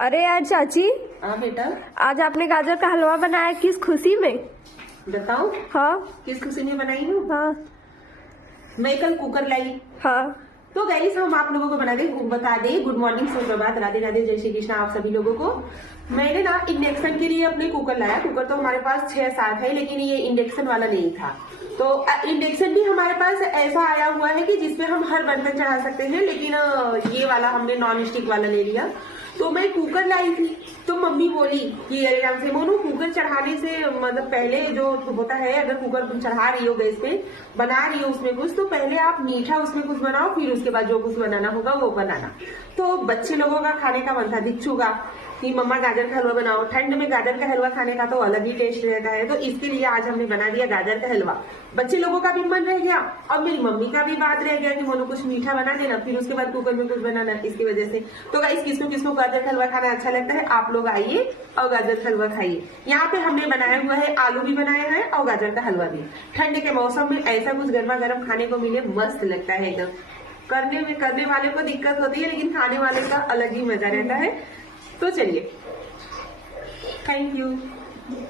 अरे यार चाची, हाँ बेटा, आज आपने गाजर का हलवा बनाया, किस खुशी में? बताओ। हाँ किस खुशी में बनाई हूँ? हाँ मैं कल कुकर लाई। हाँ। तो गाइस, हम आप लोगों को बता दे गुड मॉर्निंग, सुप्रभात, राधे राधे, जय श्री कृष्ण आप सभी लोगों को। मैंने ना इंडक्शन के लिए अपने कुकर लाया। कुकर तो हमारे पास 6-7 है, लेकिन ये इंडक्शन वाला नहीं था। तो इंडक्शन भी हमारे पास ऐसा आया हुआ है कि जिसमें हम हर बर्तन चढ़ा सकते हैं, लेकिन ये वाला हमने नॉन स्टिक वाला ले लिया। तो मैं कुकर लाई थी, तो मम्मी बोली कि अरे राम से मोनू, कुकर चढ़ाने से मतलब पहले जो होता है, अगर कुकर तुम चढ़ा रही हो गैस पे, बना रही हो उसमें कुछ, तो पहले आप मीठा उसमें कुछ बनाओ, फिर उसके बाद जो कुछ बनाना होगा वो बनाना। तो बच्चे लोगों का खाने का मन था, दिच्छू का, कि मम्मा गाजर का हलवा बनाओ। ठंड में गाजर का हलवा खाने का तो अलग ही टेस्ट रहता है, तो इसके लिए आज हमने बना दिया गाजर का हलवा। बच्चे लोगों का भी मन रह गया और मेरी मम्मी का भी बात रह गया कि मोनू कुछ मीठा बना देना, फिर उसके बाद कुकर में कुछ बनाना, इसकी वजह से। तो गाइस, किसको किसको गाजर का हलवा खाना अच्छा लगता है, आप लोग आइए और गाजर का हलवा खाइए। यहाँ पे हमने बनाया हुआ है, आलू भी बनाया है और गाजर का हलवा भी। ठंड के मौसम में ऐसा कुछ गर्मा गर्म खाने को मिले, मस्त लगता है एकदम। करने वाले को दिक्कत होती है, लेकिन खाने वाले का अलग ही मजा रहता है। तो चलिए, थैंक यू।